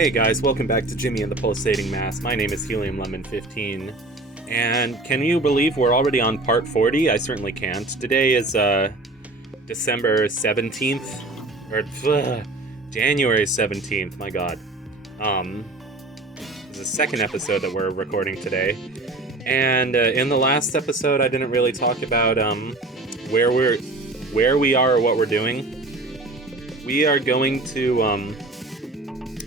Hey guys, welcome back to Jimmy and the Pulsating Mass. My name is Helium Lemon 15, and can you believe we're already on part 40? I certainly can't. Today is December 17th, or January 17th, my god. This is the second episode that we're recording today, and in the last episode I didn't really talk about where we are or what we're doing. We are going to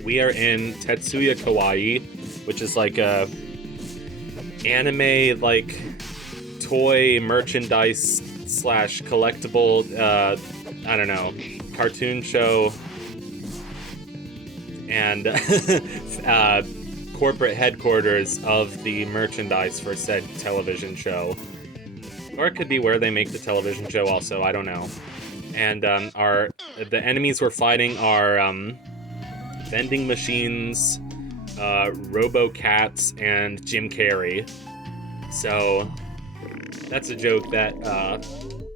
we are in Tetsuya Kawaii, which is like a anime like toy merchandise slash collectible I don't know, cartoon show and corporate headquarters of the merchandise for said television show. Or it could be where they make the television show also, I don't know. And the enemies we're fighting are vending machines, Robo-Cats, and Jim Carrey. So that's a joke that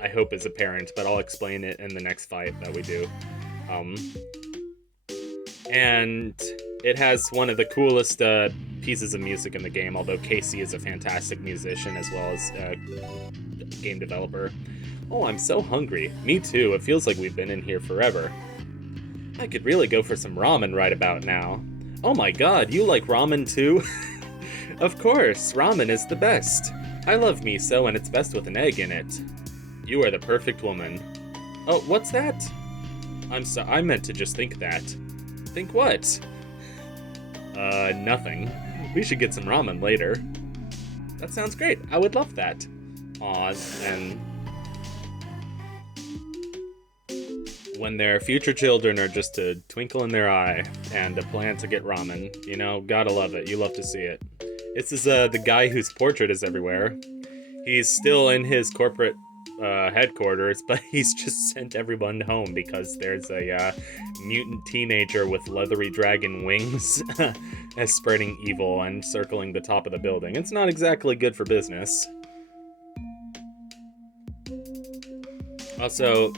I hope is apparent, but I'll explain it in the next fight that we do. And it has one of the coolest pieces of music in the game, although Casey is a fantastic musician as well as a game developer. Oh, I'm so hungry. Me too. It feels like we've been in here forever. I could really go for some ramen right about now. Oh my god, you like ramen too? Of course, ramen is the best. I love miso and it's best with an egg in it. You are the perfect woman. Oh, what's that? I meant to just think that. Think what? Nothing. We should get some ramen later. That sounds great. I would love that. Aw, and when their future children are just a twinkle in their eye and a plan to get ramen, you know, gotta love it. You love to see it. This is the guy whose portrait is everywhere. He's still in his corporate headquarters, but he's just sent everyone home because there's a mutant teenager with leathery dragon wings spreading evil and circling the top of the building. It's not exactly good for business. Also,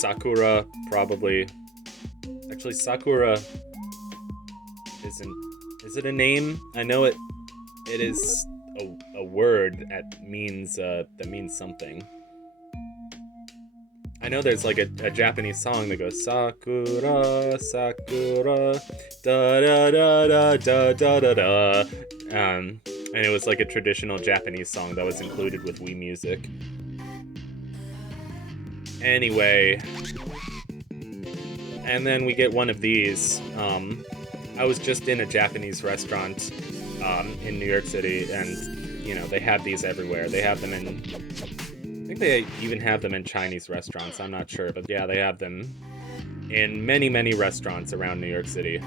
Sakura, probably. Actually, Sakura isn't. Is it a name? I know it is a word that means something. I know there's like a Japanese song that goes Sakura, Sakura, da da da da da da da da. And it was like a traditional Japanese song that was included with Wii Music. Anyway, and then we get one of these. I was just in a Japanese restaurant in New York City, and you know they have these everywhere. They have them in, I think they even have them in Chinese restaurants. I'm not sure, but yeah, they have them in many, many restaurants around New York City.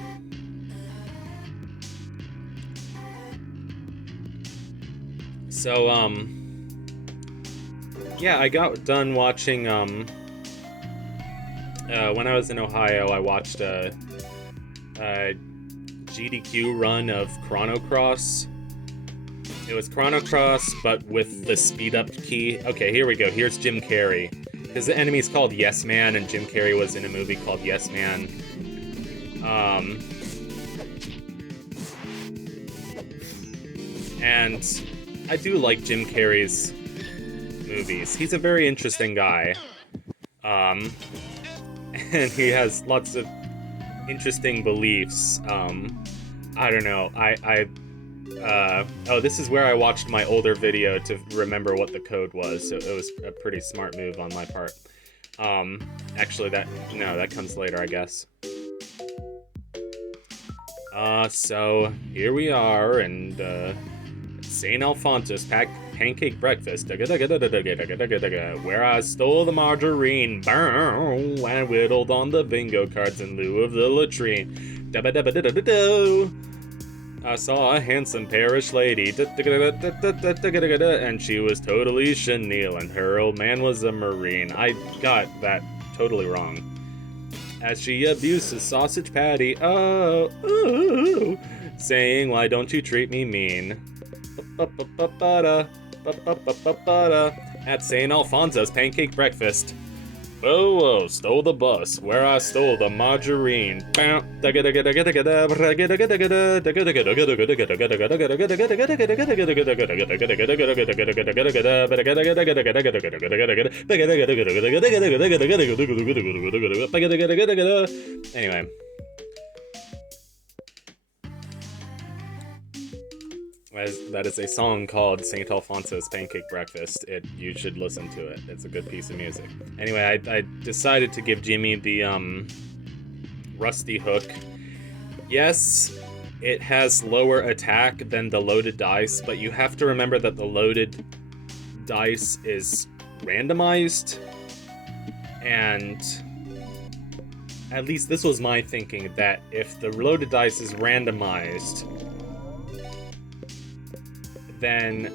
So yeah, I got done watching, when I was in Ohio, I watched a GDQ run of Chrono Cross. It was Chrono Cross, but with the speed-up key. Okay, here we go. Here's Jim Carrey. Because the enemy's called Yes Man, and Jim Carrey was in a movie called Yes Man. And I do like Jim Carrey's movies. He's a very interesting guy. And he has lots of interesting beliefs. I don't know. Oh, this is where I watched my older video to remember what the code was, so it was a pretty smart move on my part. Actually, that comes later, I guess. So here we are, and St. Alphonsus pancake breakfast, where I stole the margarine, and whittled on the bingo cards in lieu of the latrine. I saw a handsome parish lady, and she was totally chenille, and her old man was a marine. I got that totally wrong. As she abused his sausage patty, saying, "Why don't you treat me mean?" At St. Alphonsus pancake breakfast. Whoa, whoa, stole the bus, where I stole the margarine. Anyway, that is a song called St. Alfonso's Pancake Breakfast. You should listen to it. It's a good piece of music. Anyway, I decided to give Jimmy the rusty hook. Yes, it has lower attack than the loaded dice, but you have to remember that the loaded dice is randomized, and at least this was my thinking, that if the loaded dice is randomized, then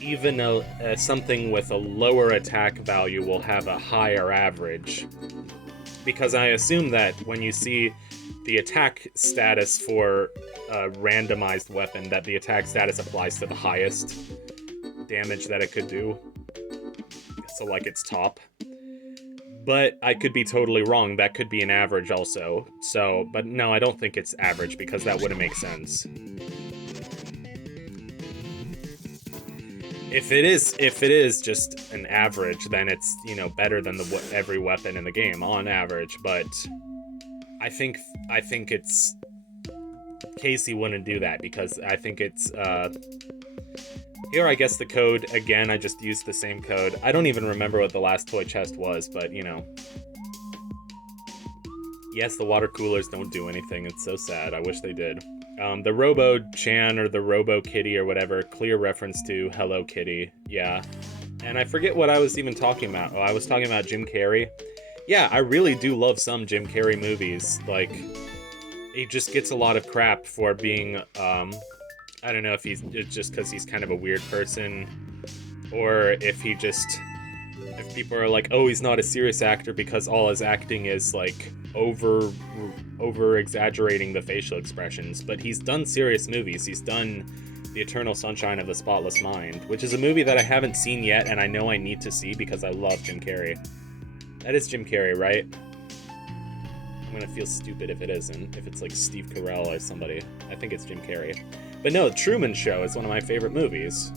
even something with a lower attack value will have a higher average. Because I assume that when you see the attack status for a randomized weapon, that the attack status applies to the highest damage that it could do. So like its top. But I could be totally wrong. That could be an average also. So, but no, I don't think it's average because that wouldn't make sense. If it is just an average, then it's, you know, better than every weapon in the game on average. But I think it's Casey wouldn't do that because I think it's here. I guess the code again. I just used the same code. I don't even remember what the last toy chest was, but you know. Yes, the water coolers don't do anything. It's so sad. I wish they did. The Robo-chan or the Robo-Kitty or whatever, clear reference to Hello Kitty, yeah. And I forget what I was even talking about. Oh, I was talking about Jim Carrey. Yeah, I really do love some Jim Carrey movies. Like, he just gets a lot of crap for being, I don't know if it's just because he's kind of a weird person, or if people are like, oh, he's not a serious actor because all his acting is, like, over exaggerating the facial expressions, but he's done serious movies. He's done The Eternal Sunshine of the Spotless Mind, which is a movie that I haven't seen yet and I know I need to see because I love Jim Carrey. That is Jim Carrey, right? I'm gonna feel stupid if it isn't, if it's like Steve Carell or somebody. I think it's Jim Carrey. But no, Truman Show is one of my favorite movies.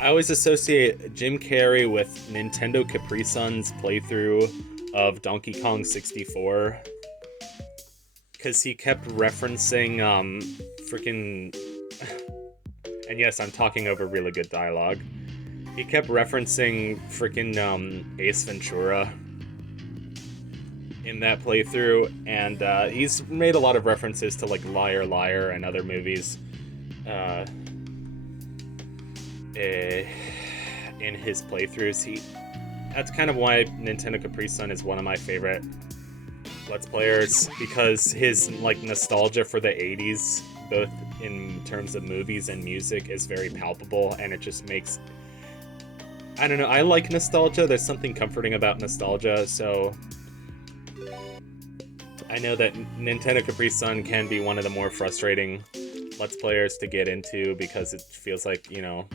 I always associate Jim Carrey with Nintendo Capri Sun's playthrough of Donkey Kong 64, because he kept referencing freaking and yes, I'm talking over really good dialogue. He kept referencing freaking Ace Ventura in that playthrough, and he's made a lot of references to like Liar Liar and other movies in his playthroughs. That's kind of why Nintendo Capri Sun is one of my favorite Let's Players, because his like nostalgia for the 80s, both in terms of movies and music, is very palpable, and it just makes, I don't know, I like nostalgia. There's something comforting about nostalgia, so I know that Nintendo Capri Sun can be one of the more frustrating Let's Players to get into because it feels like, you know,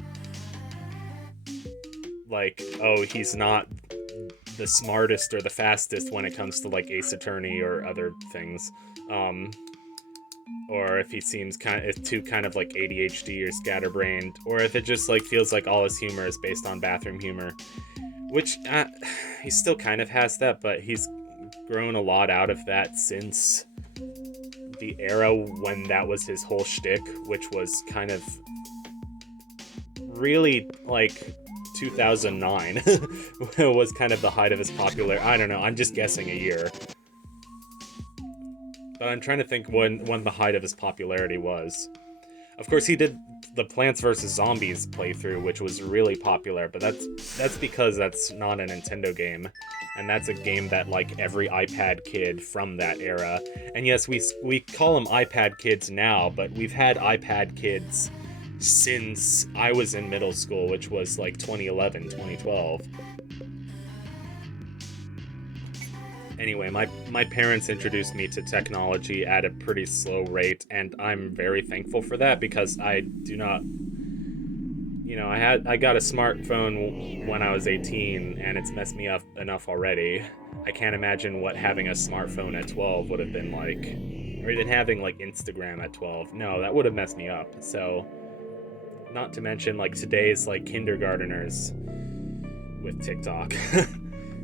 like, oh, he's not the smartest or the fastest when it comes to like Ace Attorney or other things, or if he seems kind of like ADHD or scatterbrained, or if it just like feels like all his humor is based on bathroom humor, which he still kind of has that, but he's grown a lot out of that since the era when that was his whole shtick, which was kind of really like 2009 was kind of the height of his popularity. I don't know, I'm just guessing a year. But I'm trying to think when the height of his popularity was. Of course, he did the Plants vs. Zombies playthrough, which was really popular, but that's because that's not a Nintendo game. And that's a game that, like, every iPad kid from that era... And yes, we call them iPad kids now, but we've had iPad kids since I was in middle school, which was like 2011, 2012. Anyway, my parents introduced me to technology at a pretty slow rate, and I'm very thankful for that because I do not you know, I got a smartphone when I was 18, and it's messed me up enough already. I can't imagine what having a smartphone at 12 would have been like, or even having like Instagram at 12. No, that would have messed me up. So, not to mention like today's like kindergarteners with TikTok.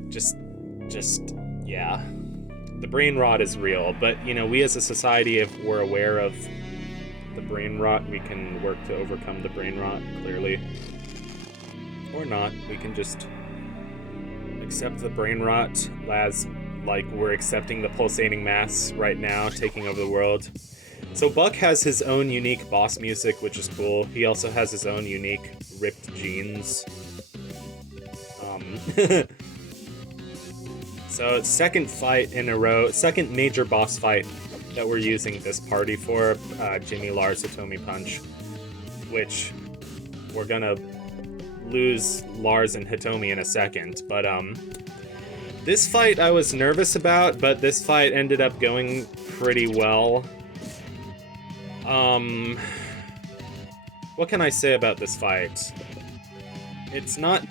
just, yeah. The brain rot is real, but you know, we as a society, if we're aware of the brain rot, we can work to overcome the brain rot, clearly. Or not, we can just accept the brain rot as like we're accepting the pulsating mass right now, taking over the world. So Buck has his own unique boss music, which is cool. He also has his own unique ripped jeans. So second fight in a row, second major boss fight that we're using this party for, Jimmy, Lars, Hitomi, Punch, which we're gonna lose Lars and Hitomi in a second, but this fight I was nervous about, but this fight ended up going pretty well. What can I say about this fight? It's not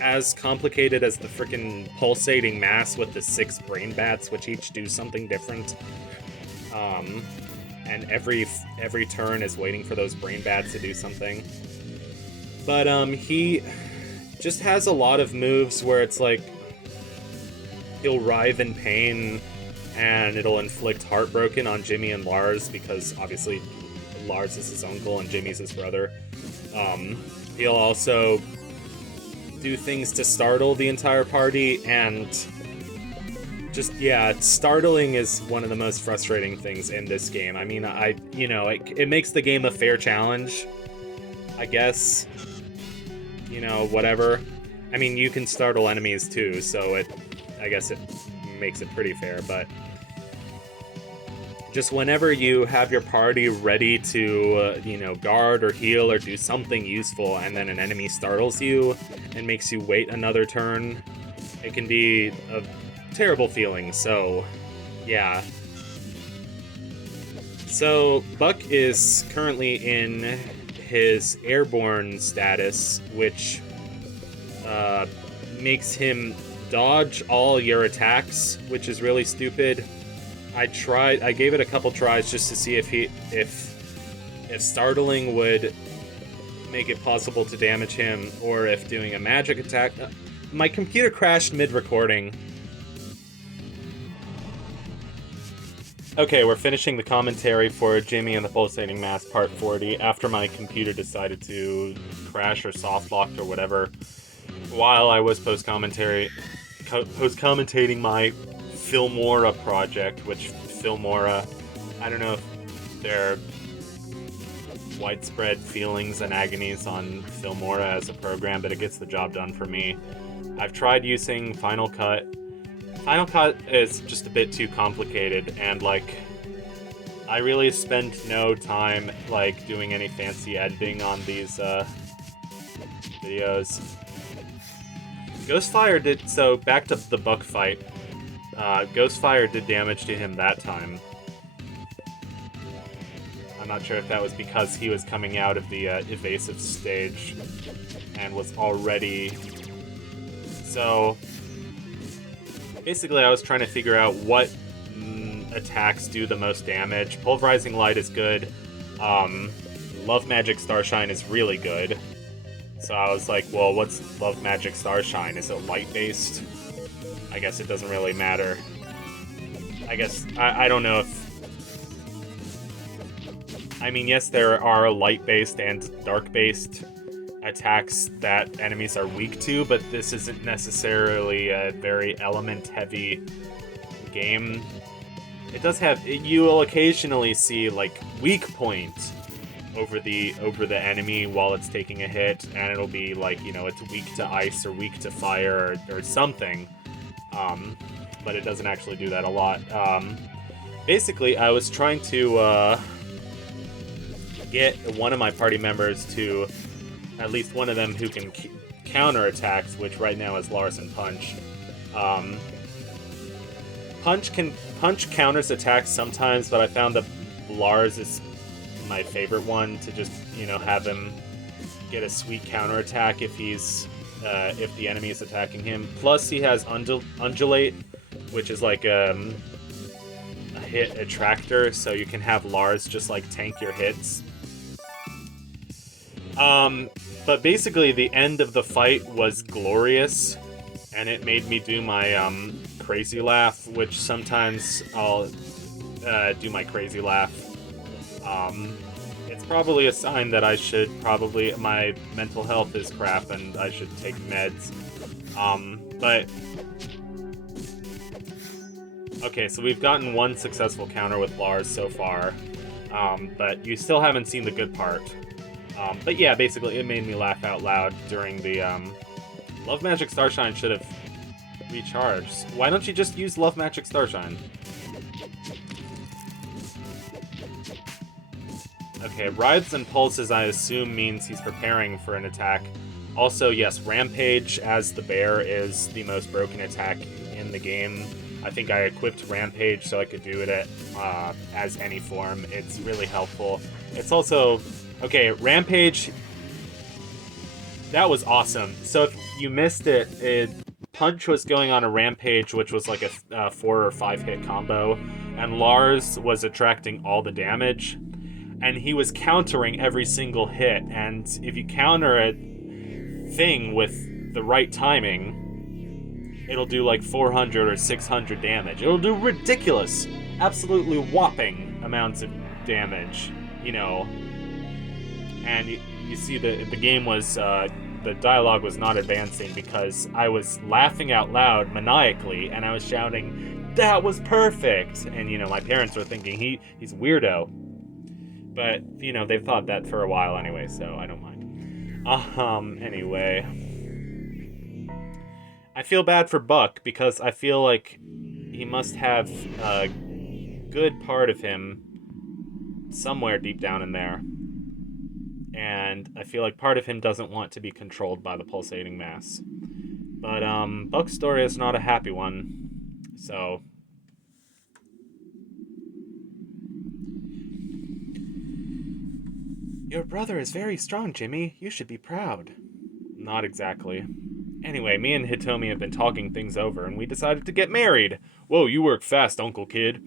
as complicated as the frickin' pulsating mass with the 6 brain bats, which each do something different. And every turn is waiting for those brain bats to do something. But he just has a lot of moves where it's like he'll writhe in pain and it'll inflict heartbroken on Jimmy and Lars, because obviously Lars is his uncle and Jimmy's his brother. He'll also do things to startle the entire party, and just, yeah, startling is one of the most frustrating things in this game. I mean, it makes the game a fair challenge, I guess. You know, whatever. I mean, you can startle enemies too, so I guess it makes it pretty fair, but just whenever you have your party ready to, guard or heal or do something useful, and then an enemy startles you and makes you wait another turn, it can be a terrible feeling. So, yeah. So, Buck is currently in his airborne status, which makes him dodge all your attacks, which is really stupid. I gave it a couple tries just to see if startling would make it possible to damage him, or if doing a magic attack. My computer crashed mid-recording. Okay, we're finishing the commentary for Jimmy and the Pulsating Mass Part 40 after my computer decided to crash or soft locked or whatever while I was post-commentating my Filmora project, which Filmora, I don't know if there are widespread feelings and agonies on Filmora as a program, but it gets the job done for me. I've tried using Final Cut. Final Cut is just a bit too complicated, and I really spend no time doing any fancy editing on these videos. Ghostfire did, so back to the Buck fight. Ghostfire did damage to him that time. I'm not sure if that was because he was coming out of the evasive stage and was already... So, basically I was trying to figure out what attacks do the most damage. Pulverizing Light is good. Love Magic Starshine is really good. So I was like, well, what's Love Magic Starshine? Is it light-based? I guess it doesn't really matter. I guess, I don't know if... I mean, yes, there are light-based and dark-based attacks that enemies are weak to, but this isn't necessarily a very element-heavy game. It does have... You will occasionally see, weak point over the enemy while it's taking a hit, and it'll be it's weak to ice or weak to fire or something. But it doesn't actually do that a lot. Basically, I was trying to get one of my party members to, at least one of them who can counter attacks, which right now is Lars and Punch. Punch counters attacks sometimes, but I found that Lars is my favorite one to just, have him get a sweet counterattack if if the enemy is attacking him. Plus, he has Undulate, which is like a hit attractor, so you can have Lars just like tank your hits. But basically, the end of the fight was glorious, and it made me do my crazy laugh, which sometimes I'll do my crazy laugh. It's probably a sign that my mental health is crap and I should take meds. But okay, so we've gotten one successful counter with Lars so far, but you still haven't seen the good part. But yeah, basically it made me laugh out loud during the Love Magic Starshine should have recharged. Why don't you just use Love Magic Starshine? Okay, Writhes and Pulses I assume means he's preparing for an attack. Also, yes, Rampage as the bear is the most broken attack in the game. I think I equipped Rampage so I could do it as any form. It's really helpful. It's also... Okay, Rampage... That was awesome. So if you missed it, Punch was going on a Rampage, which was like a 4 or 5 hit combo, and Lars was attracting all the damage. And he was countering every single hit, and if you counter a thing with the right timing, it'll do like 400 or 600 damage. It'll do ridiculous, absolutely whopping amounts of damage, you know. And you see the game was, the dialogue was not advancing because I was laughing out loud maniacally, and I was shouting, "That was perfect!" And, you know, my parents were thinking, he's weirdo. But, you know, they've thought that for a while anyway, so I don't mind. Anyway. I feel bad for Buck, because I feel like he must have a good part of him somewhere deep down in there. And I feel like part of him doesn't want to be controlled by the pulsating mass. But, Buck's story is not a happy one, so... Your brother is very strong, Jimmy. You should be proud. Not exactly. Anyway, me and Hitomi have been talking things over, and we decided to get married. Whoa, you work fast, Uncle Kid.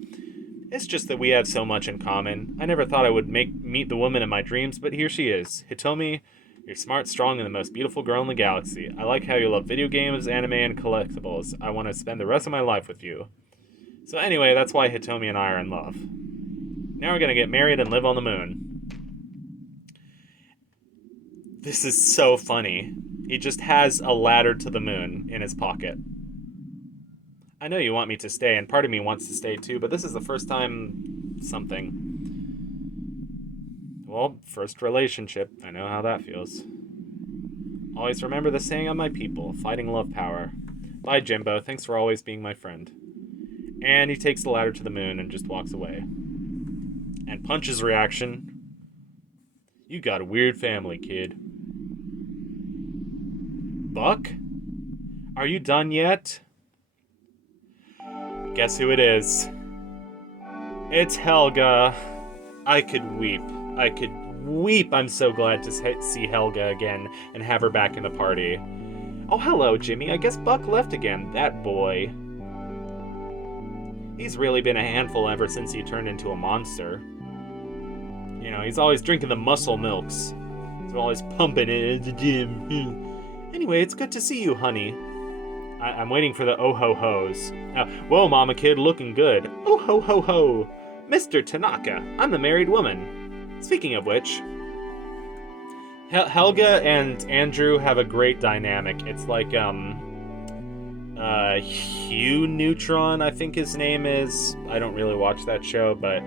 It's just that we have so much in common. I never thought I would meet the woman of my dreams, but here she is. Hitomi, you're smart, strong, and the most beautiful girl in the galaxy. I like how you love video games, anime, and collectibles. I want to spend the rest of my life with you. So anyway, that's why Hitomi and I are in love. Now we're gonna get married and live on the moon. This is so funny. He just has a ladder to the moon in his pocket. I know you want me to stay, and part of me wants to stay too, but this is the first time something. Well, first relationship. I know how that feels. Always remember the saying on my people, fighting love power. Bye, Jimbo. Thanks for always being my friend. And he takes the ladder to the moon and just walks away. And Punch's reaction. You got a weird family, kid. Buck? Are you done yet? Guess who it is? It's Helga. I could weep. I could weep. I'm so glad to see Helga again and have her back in the party. Oh, hello, Jimmy. I guess Buck left again. That boy. He's really been a handful ever since he turned into a monster. You know, he's always drinking the muscle milks. He's always pumping it at the gym. Anyway, it's good to see you, honey. I'm waiting for the oh-ho-hos. Whoa, Mama Kid, looking good. Oh-ho-ho-ho. Mr. Tanaka, I'm the married woman. Speaking of which, Helga and Andrew have a great dynamic. It's like, Hugh Neutron, I think his name is. I don't really watch that show, but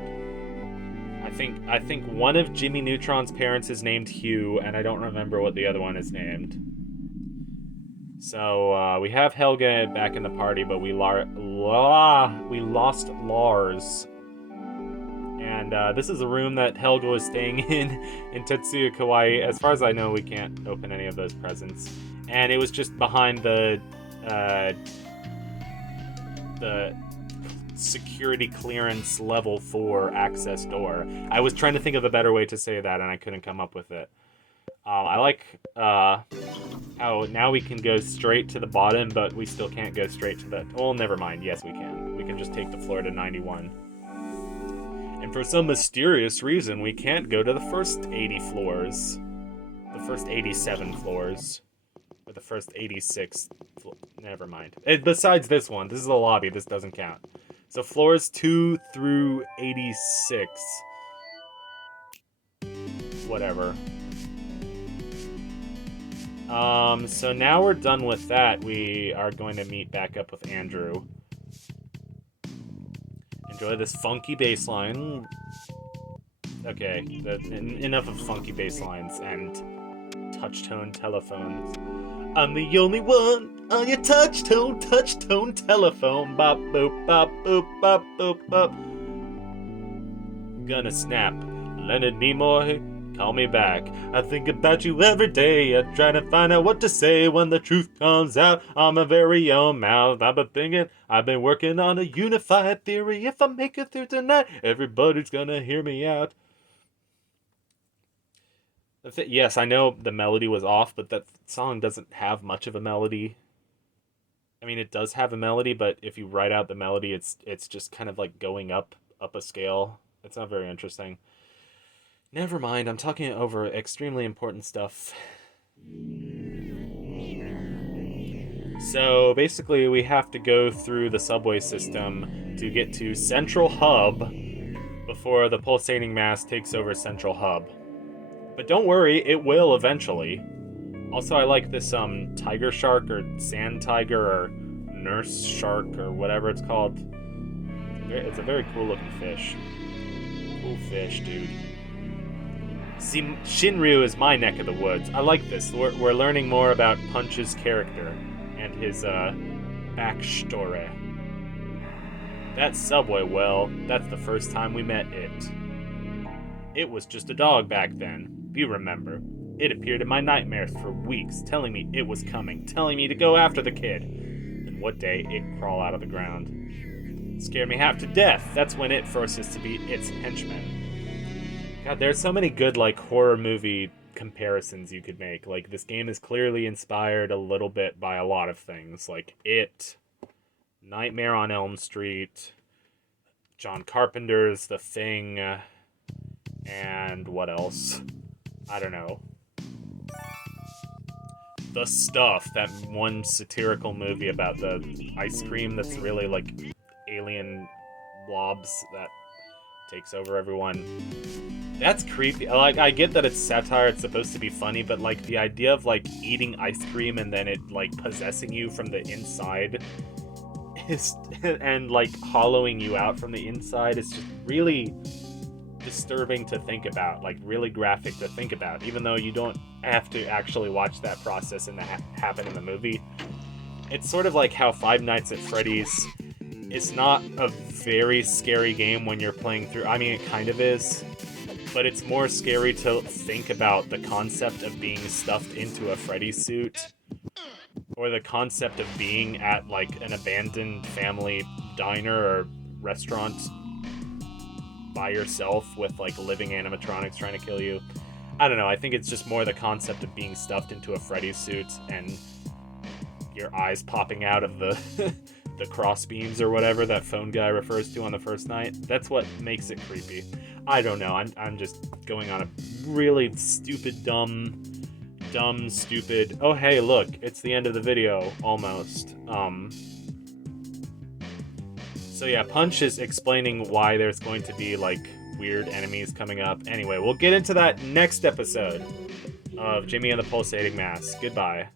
I think one of Jimmy Neutron's parents is named Hugh, and I don't remember what the other one is named. So, we have Helga back in the party, but we lost Lars. And, this is a room that Helga was staying in Tetsuya Kawaii. As far as I know, we can't open any of those presents. And it was just behind the security clearance level 4 access door. I was trying to think of a better way to say that, and I couldn't come up with it. I like how now we can go straight to the bottom, but we still can't go straight to the... Well, never mind. Yes, we can. We can just take the floor to 91. And for some mysterious reason, we can't go to the first 80 floors. The first 87 floors. Or the first 86... Never mind. Besides this one, this is a lobby. This doesn't count. So floors 2 through 86. Whatever. So now we're done with that. We are going to meet back up with Andrew. Enjoy this funky bass line. Okay, enough of funky bass lines and touch-tone telephones. I'm the only one on your touch-tone telephone. Bop, boop, bop, boop, bop, boop, bop. Gonna snap. Leonard Nimoy, call me back. I think about you every day. I try to find out what to say when the truth comes out on my very own mouth. I've been working on a unified theory. If I make it through tonight, everybody's gonna hear me out. Yes, I know the melody was off, but that song doesn't have much of a melody. I mean, it does have a melody, but if you write out the melody, it's just kind of like going up a scale. It's not very interesting. Never mind, I'm talking over extremely important stuff. So basically, we have to go through the subway system to get to Central Hub before the pulsating mass takes over Central Hub. But don't worry, it will eventually. Also, I like this tiger shark or sand tiger or nurse shark or whatever it's called. It's a very cool looking fish. Cool fish, dude. See, Shinryu is my neck of the woods. I like this. We're learning more about Punch's character and his backstory. That subway, well, that's the first time we met it. It was just a dog back then. You remember. It appeared in my nightmares for weeks, telling me it was coming, telling me to go after the kid. And one day, it crawled out of the ground. It scared me half to death. That's when it forces to be its henchman. God, there's so many good, like, horror movie comparisons you could make. Like, this game is clearly inspired a little bit by a lot of things. Like, It, Nightmare on Elm Street, John Carpenter's The Thing, and what else? I don't know. The Stuff, that one satirical movie about the ice cream that's really like alien blobs that takes over everyone. That's creepy. Like, I get that it's satire, it's supposed to be funny, but like the idea of like eating ice cream and then it like possessing you from the inside is and like hollowing you out from the inside is just really disturbing to think about, like really graphic to think about, even though you don't have to actually watch that process and happen in the movie. It's sort of like how Five Nights at Freddy's is not a very scary game when you're playing through. I mean, it kind of is, but it's more scary to think about the concept of being stuffed into a Freddy suit, or the concept of being at like an abandoned family diner or restaurant by yourself with like living animatronics trying to kill you. I don't know, I think it's just more the concept of being stuffed into a Freddy suit and your eyes popping out of the the cross beams or whatever that phone guy refers to on the first night. That's what makes it creepy. I don't know, I'm just going on a really stupid, dumb, stupid... Oh hey, look, it's the end of the video, almost. So yeah, Punch is explaining why there's going to be, like, weird enemies coming up. Anyway, we'll get into that next episode of Jimmy and the Pulsating Mass. Goodbye.